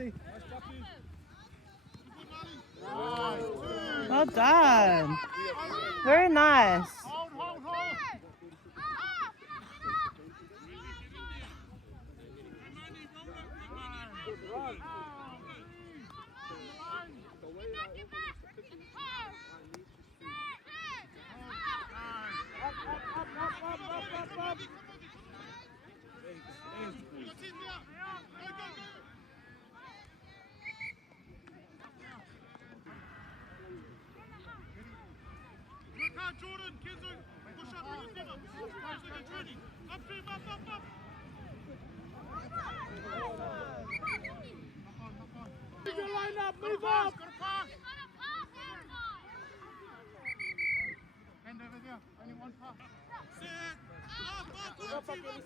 Dynasty. Well done. Very nice. Jordan, kids are push up, bring your feet up. Training. Up, team, up. Move your line up, move up. Got a pass. Hand over there, only one pass. Sit. Up, team, up, Richmond.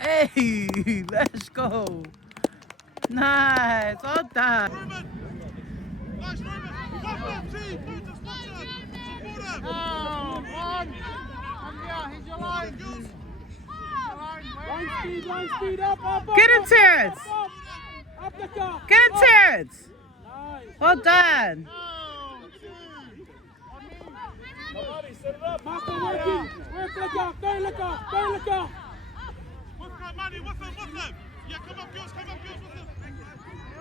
Hey, let's go. Nice. Well done. Nice, Ruben. Come on, team. Move to sponsor. Support him. Come here, here's your line. Line speed, up. Get him, Terrence. Get him, Terrence. Well done. Set it up. Marco working. Work, look up. What's up? Yeah, come up, girls, what's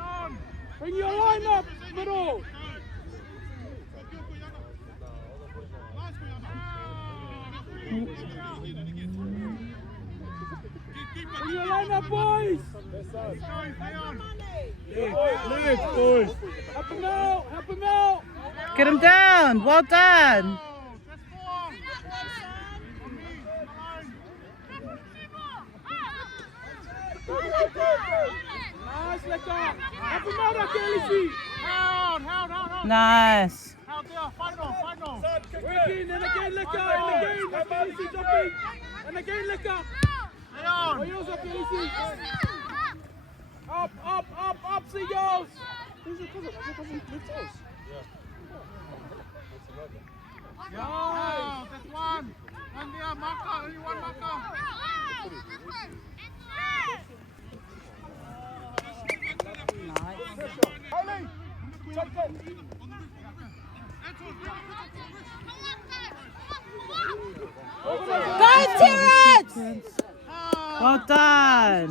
up? Bring your line up, middle. Bring your line up, boys. Legs, boys. Help him out. Get him down. Well done. Nice, let go. Help him out, Kelly. Nice. Final. Working, and again, let go. And again, let go. Up, seagulls. Nice. That's one. One there, marker. Only one marker. Go, Terrence! Well done.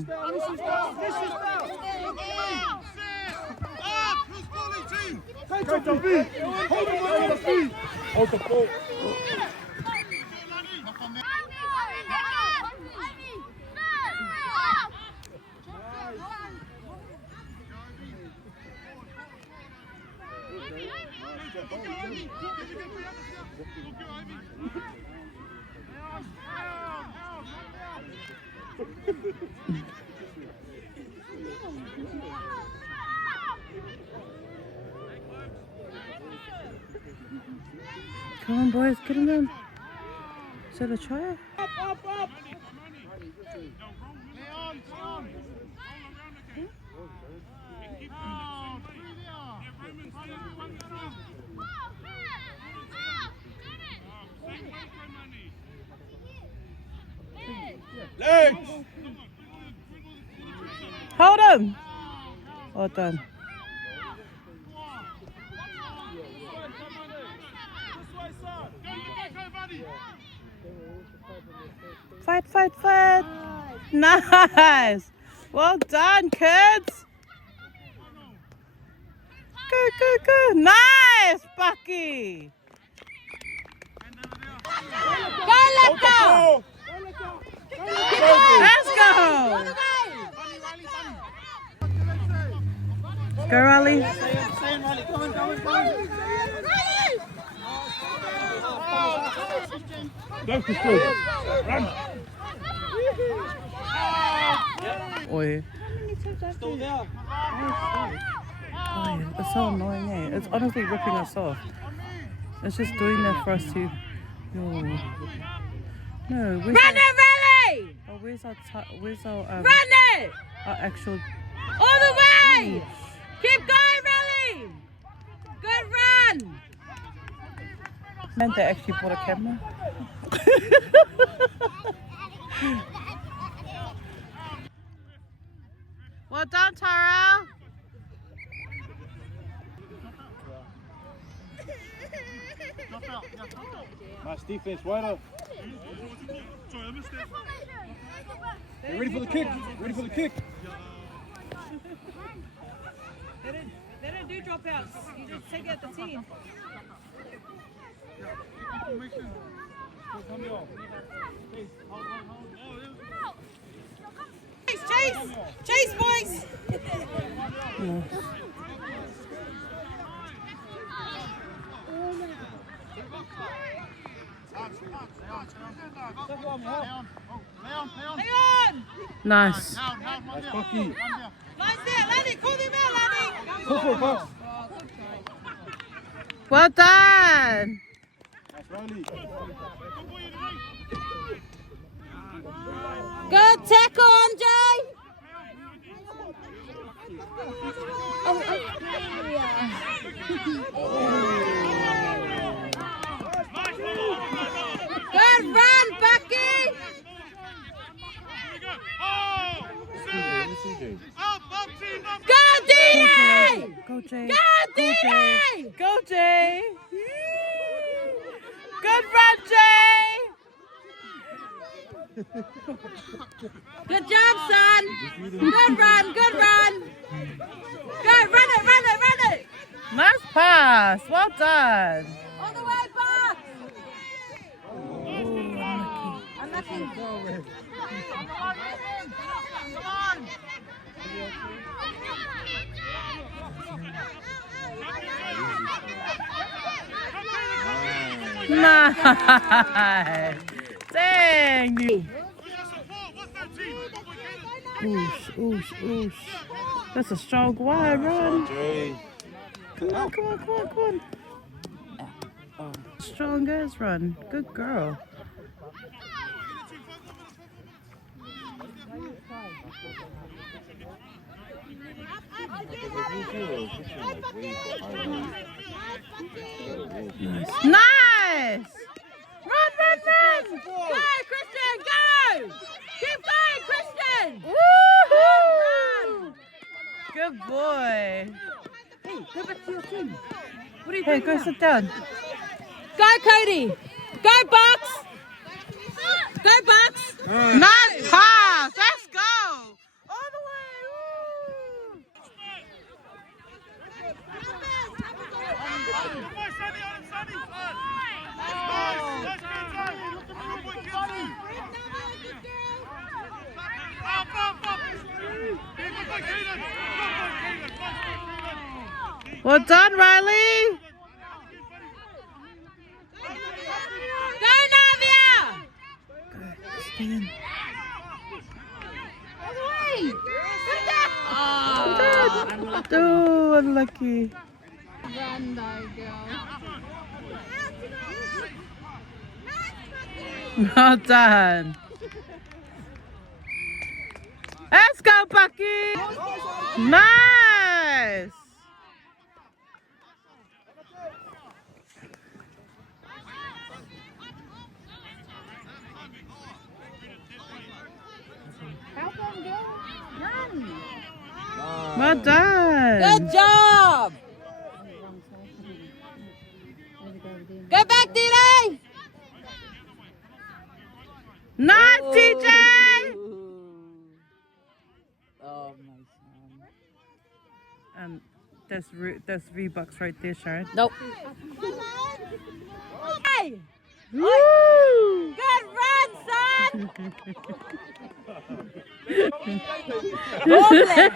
Hold the ball. Come on, boys, get him in. Is that a try? Up. Legs. Hold him. Well done. Fight. Nice. Well done, kids. Go. Nice, Bucky. Go, let go. Let's go. Let's go, Riley. Go for school. Run. Oi. Still there. Oh, it's so annoying, eh? It's honestly ripping us off. It's just doing that for us to... No, where's Run it, Rally! Oh, where's our Run it! our actual... All the way! Keep going, Rally! Good run! And they actually bought a camera. Well done, Tyrell. Nice defense, Waiter. Get ready for the kick. Ready for the kick. They don't do dropouts. You just take out the team. Chase! Chase, boys! Leon! Nice. Nice Bucky. Line's there, Lanny! Call them out, Lanny! Go for it, Bucks. Well done. Nice Riley. Good tackle, Andre! Good run, Bucky! Go, Dini! Go, Jay. Go, Dini! Go, Jay. Good run, Jay. Good job, son! Good run, good run! Go, run it, run it, run it! Nice pass. Well done. All the way back! Unlucky. Nice. Dang. Oosh, oosh, oosh. That's a strong wide run. Come on, come on, come on, come on. Strong ass run. Good girl. Nice! Run, run, run! Go, Christian, go! Keep going, Christian! Woo-hoo! Good boy. Hey, go back to your team. What are you Hey, doing go now? sit down. Go, Cody! Go, Bucks! Go, Bucks! Nice pass! Let's go! All the way! Woo! Well done, Riley! Go, Navia! Stay in. Oh, unlucky. Run though, girl. Well done. Let's go, Bucky. Nice. Help them, girl. Run. Well done. Good job! Go back, Dini! Nice, TJ. Oh, my son. That's V-Bucks right there, Sharon. Nope. Hey! Woo! Good run, son!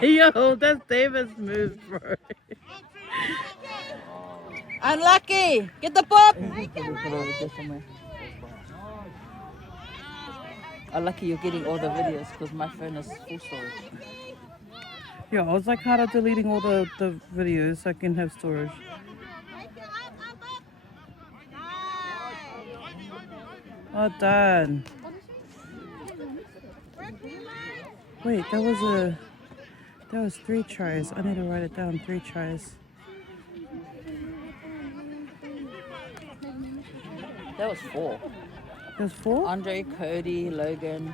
Yo, that's David's move, bro. Unlucky. Get the pop. Unlucky you're getting all the videos because my phone is full storage. Yeah, I was like hard at deleting all the videos so I can have storage. Well done. Wait, that was 3 tries. I need to write it down. 3 tries. That was 4. There's 4? Andre, Cody, Logan,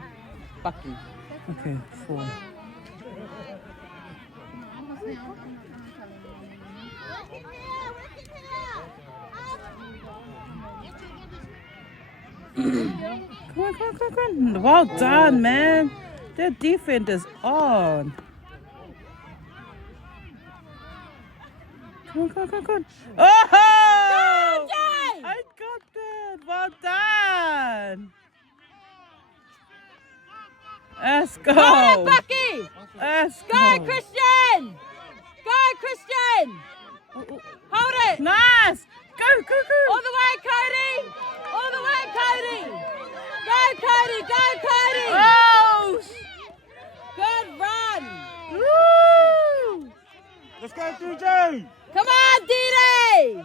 Bucky. Okay, 4. Come on, come on, come on, come on. Well done, man. Their defense is on. Come on, come on, come on, come on. Oh! I got that. Well done. Let's go. Hold it, Bucky! Let's go. Go, Christian! Go, Christian! Hold it! Nice. Go, go, go. All the way, Cody! All the way, Cody! Go, Cody! Go, Cody! Oh! Good run! Woo! Let's go, DJ! Come on, Didi!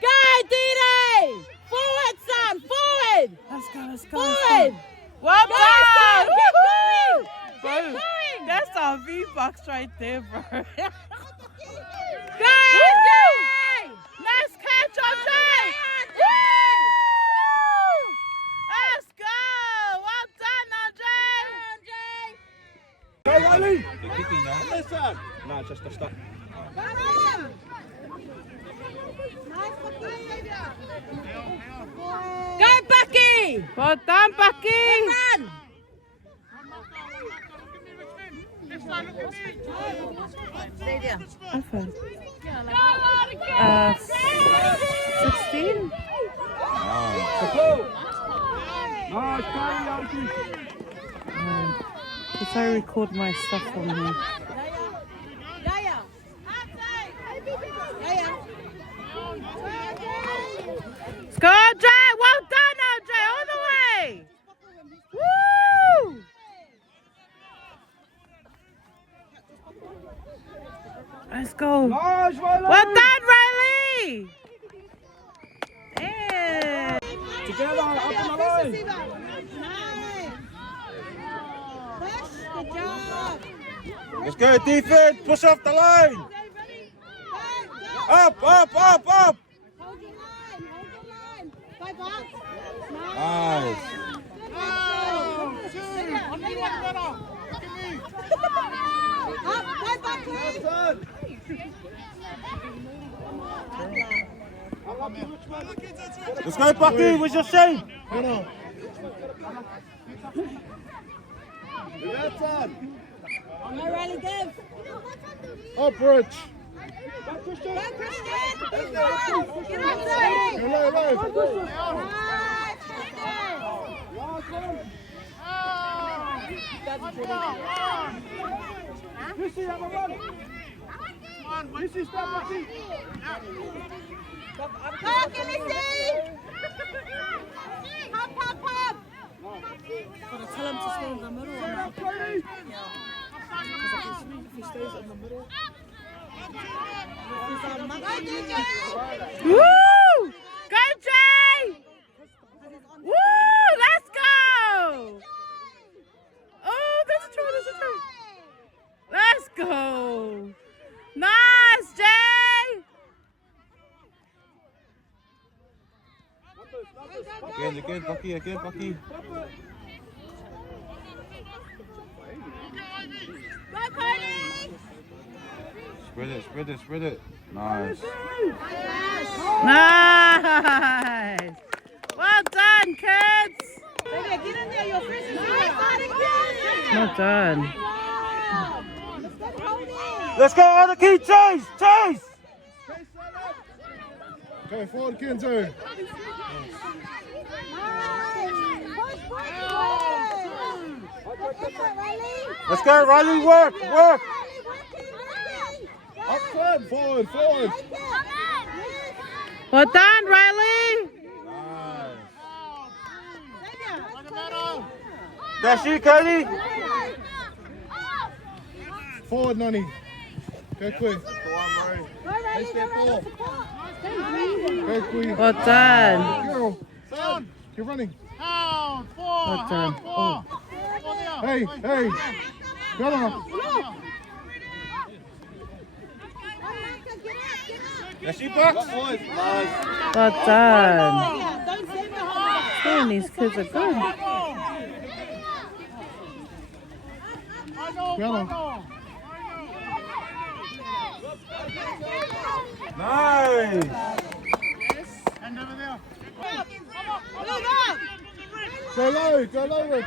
Go, Didi! Forward, son! Forward! Let's go, let's go. Forward! Well Go, done! son! Keep going! Bro, Keep going! that's our V-Bucks right there, bro. Go, Jay! Nice catch, OJ! Woo! Let's go! Well done, OJ! Go, Riley! You're kicking now. Listen! No, just a stop. Go, Bucky! Well done, Bucky! Run! This side, look at me. Stay there. Okay. Go, 16? Nice, carry, Because I record my stuff from here. Let's go, OJ! Well done, OJ! All the way! Woo! Let's go. Nice, Riley! Well done, Riley! Yeah. Together, up on the line! Good job. Let's go, defense! Push off the line! Up, up, up, up! Hold your line. Hold your line. Go, Bob. Nice. Up. Go, Bucky. Let's go, Bucky, where's your shame? Go, Riley, give. Up, Rich. Go, Christian. Get up, Zane. Missy, have a run! Missy, stop, Missy! Go, give me Steve. Hop, hop, hop. Tell him to stay in the middle. Go, DJ. Woo! Go, Jay! Woo! Let's go! Oh, there's a try, there's a try. Let's go! Nice, Jay! Again, Bucky, again, Bucky. Go, Cody. Spread it. Nice. Nice! Well done, kids! Get in there. Your friends is Well done. Let's go, other key, chase! Go forward, Kenzo. Let's go, Riley, work! Up front, forward. Well done, Riley! That's you, Cody! Forward, Nani. Go quick. Go quick. Well done. Girl. You're running. Well done. Oh. Hey. Go on. That's you, Bucks! Well done. Don't saying, these kids are good. Yellow. Nice. Hand over there. Go low, Rich.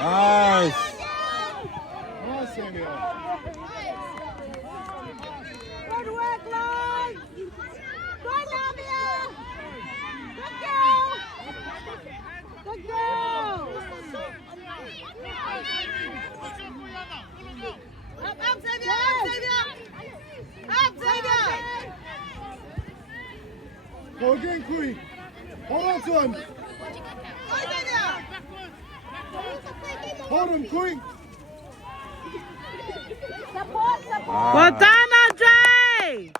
Nice. Nice, Samuel. Good work, Lord. Good, Navia. Good girl. Good girl. Up, Xavier. Up, Xavier. Go again, Queen. Hold on to him. Hold him, Queen. Support. Well done, Andre!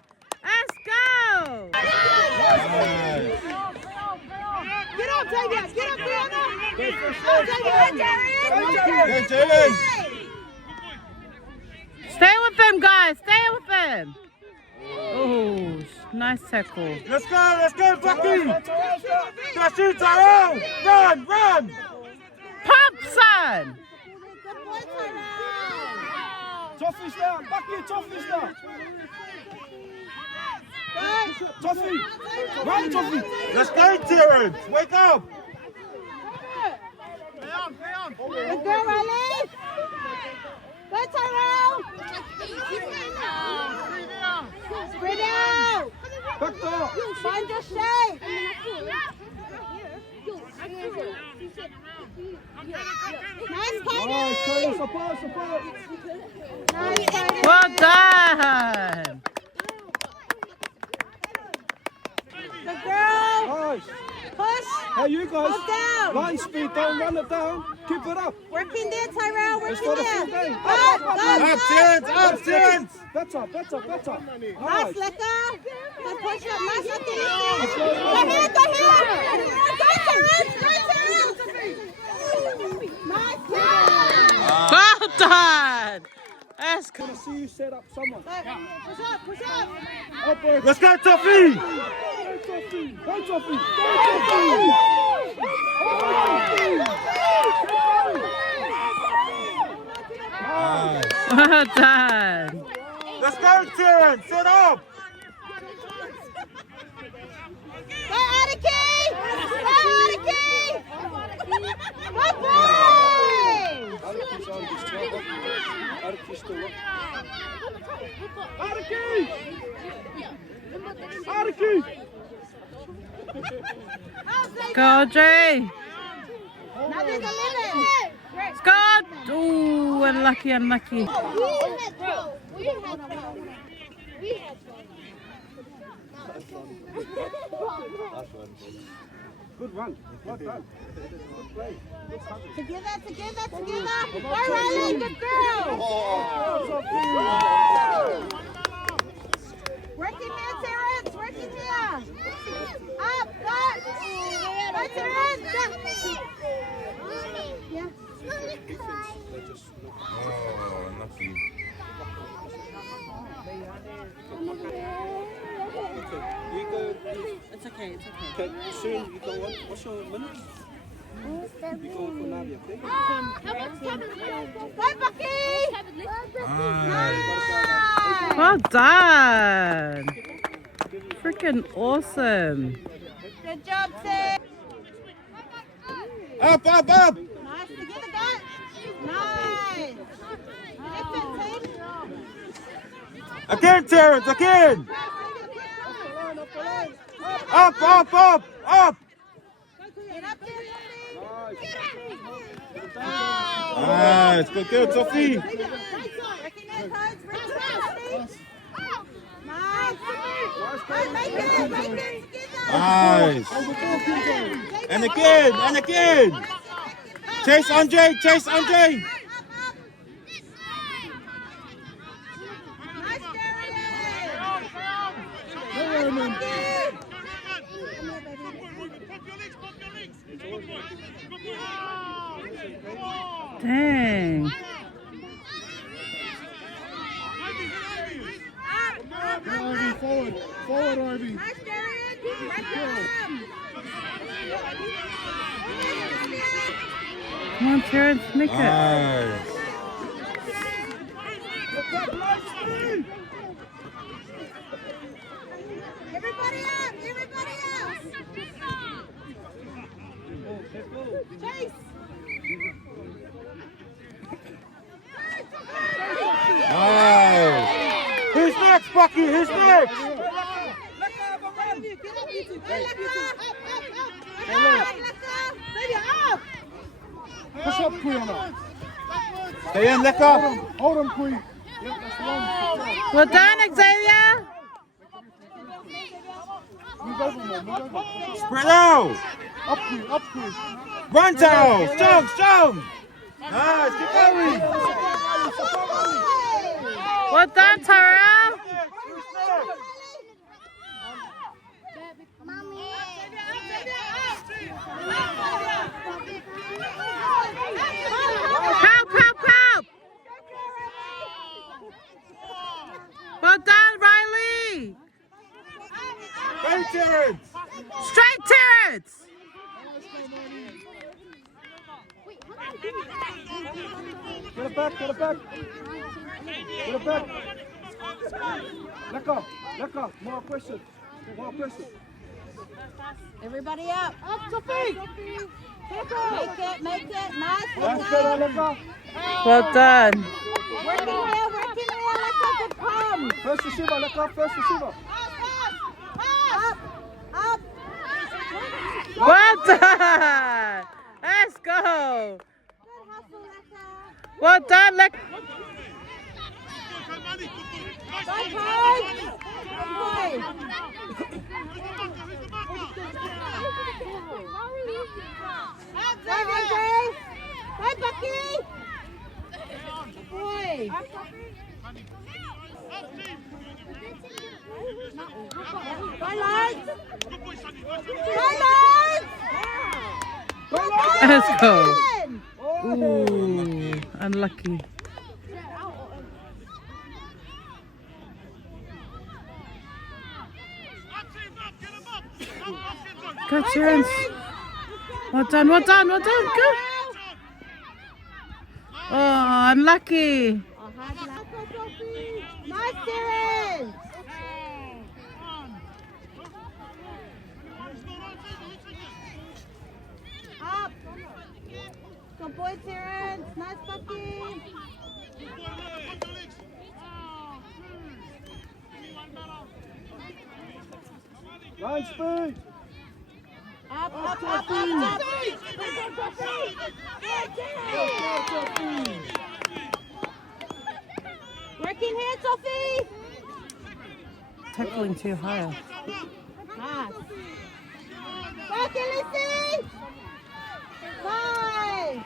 Let's go! Get up, Xavier. Get up, Hey, Jalen. Stay with him, guys. Stay with him. Oh, nice tackle. Let's go, Bucky. That's it, Tyrell. Run. Pop, son! Good boy, Tyrell. Toffee's down. Bucky, Toffee's down. Toffee. Run, Toffee. Let's go, Terrence. Wake up. Good girl, Riley. Good, Tyrell. Spread out. Back up. Find your shape. Nice, Katie. Nice, Taylor. Support. Nice, Katie. Well done! Good girl. Nice. Push. Hey, you guys. Hold down. Line speed. Don't run it down. Keep it up. Working there, Tyrell. It's Working for the full there. game. Up. Better. Nice, Nice. Lecker. Good push up. Nice, Lecker. Go here. Go, Terrence. Nice, Terrence. Well done! Let's go. I see you set up someone. Push up. Let's go, Toffee! Go, Toffee! Well done! Let's go, Terrence! Set up! Go, Attica! Good boy! Go, Jay! Now there's a limit. Scott! Ooh, unlucky. Good run. Well done. Good play. Together. Go, Riley. Good girl. Working here, Terrence. Working here. Up, gut. Go, Terrence. Yeah. It's okay. Okay, soon you go on. What's your minute? You go for Navia, okay? Go, Bucky. Nice. Well done! Freaking awesome! Good job, Sid. Up! Nice. Together, gut. Nice. Again, Terrence, again! Up! Get up there, Nice, good, Toffee! Nice. Nice! And again! Chase Andre! Dang! Forward, Ivy. Nice, Darren. Right arm. Come on, Terrence, make it. Nice. Everybody up. Everybody up. Chase. Nice. Who's next, Bucky? Who's next? Push up, Queen. Stay in, Lecker. Hold him, Queen. Yeah, that's long. Well done, Xavier. Move over more, move over. Spread out. Up, Queen, up, Queen. Run, Taro. Strong, strong. Nice. Keep going. Well done, Tara. Help, help, help. Well done, Riley. Go, Terrence. Straight, Terrence. Get it back, get it back. Get it back. Let go. More pressure. More pressure. Everybody up. Up, Sophie. Make it. Nice. Nice, better, let go. Well done. Working well. Let's have the palm. First receiver, let go, first receiver. Up. Well done. Let's go. Well done, Leck. Good boy. Hi, Bucky. Good boy. Highlights. Let's go. Ooh, unlucky. Go, Terrence. Well done, well done, well done. Go. Oh, unlucky. Nice, Terrence. Up. Good boy, Terrence. Nice, Bucky. Line speed. Up. Working here, Sophie. Tackling too high. Nice. Bucky, Lucy. Five.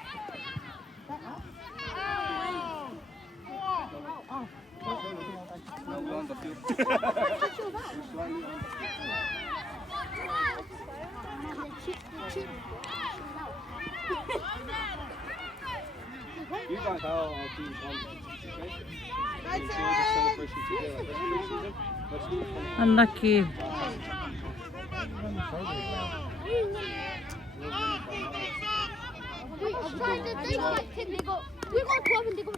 You guys how our team's on. Okay? Celebration together. Let's do it. Unlucky. I'm trying to think like 10, they go, we go 12 and they go,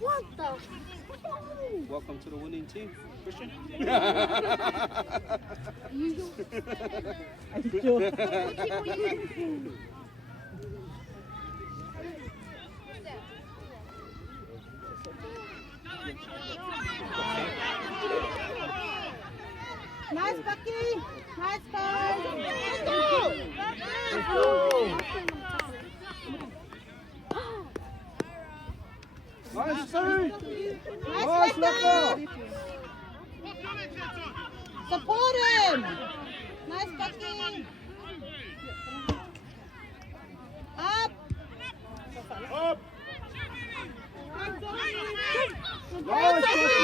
what the? Welcome to the winning team, Christian. Nice, Bucky. Nice, ball. Nice, Steve. Nice, Bucky. Support him. Nice, Bucky. Up. Up. Nice, Up.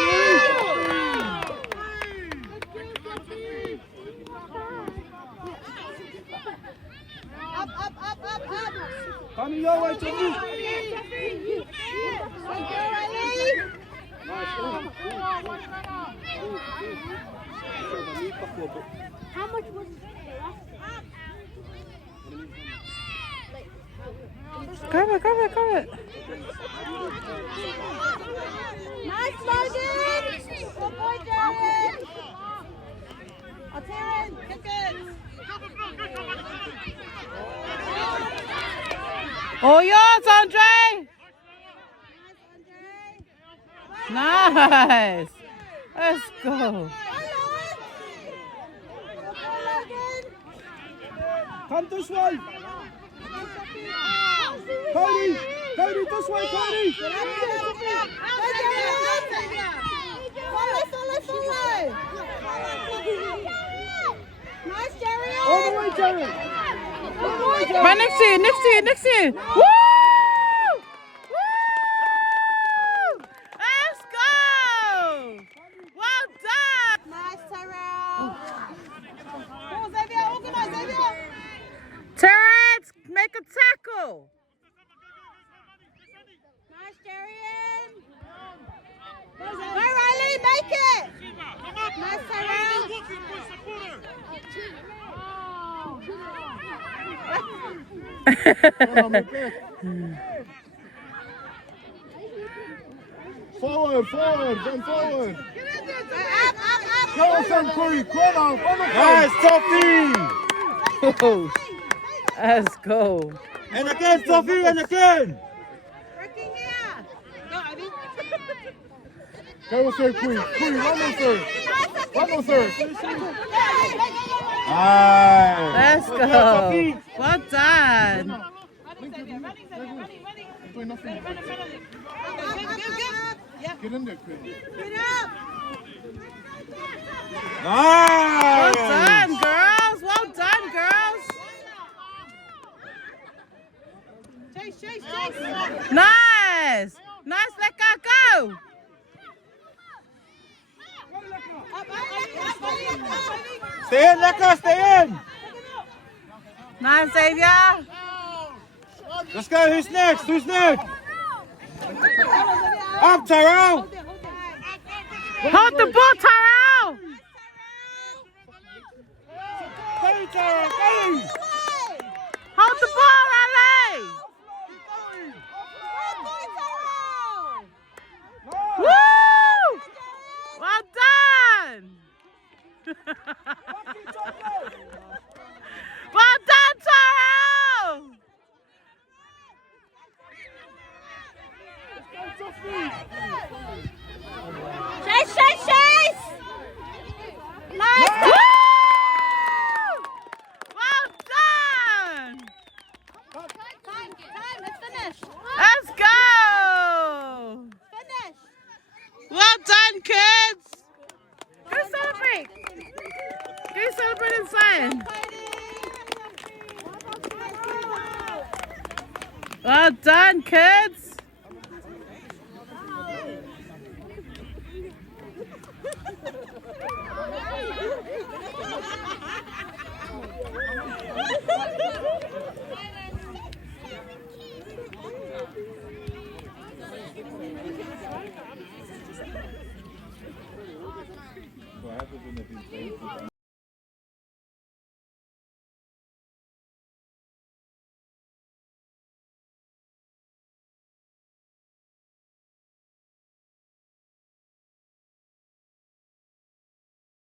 Coming your way, Toby. Thank you, Riley. Nice. How much was it? Grab it, grab it, grab it. Nice, Logan. Good boy, Jared. I'll tear it. Good. All yours, Andre. Nice. Let's go. Come this way. Cody, this way, Cody. Nice, Jerry. All the way, Jerry. Right next to you, next to you, next to you. Woo! Woo! Let's go! Well done! Nice, Tyrell. Go, Xavier. Organize, Xavier. Terrence, make a tackle. Nice, Jarian. Go, Riley, make it. Nice, Tyrell. Forward, run forward. Up. Go, son, Corey, corner. Nice, Toffee. Let's go. And again, Toffee, and again. Working here. Go, Ivy. Go, sir, Corey, run on, sir. Run on, sir. Nice. Let's go. Well done. Doing nothing. Get in there, Chris. Get up. Well Nice. done, girls. Well done, girls. Chase. Nice. Nice, let go, go. Up. Stay in, Lecker, stay in. Nice, Xavier. Let's go, who's next? Up, Tyrell. Hold the ball, Tyrell. Go, Tyrell, go. Hold the ball, Riley. Woo! Well done. Well done, Tyrell. Chase. Nice. Woo! Well done. Time. Let's finish. Let's go. Finish. Well done, kids. Go celebrate. Go celebrate inside. Well done, kids.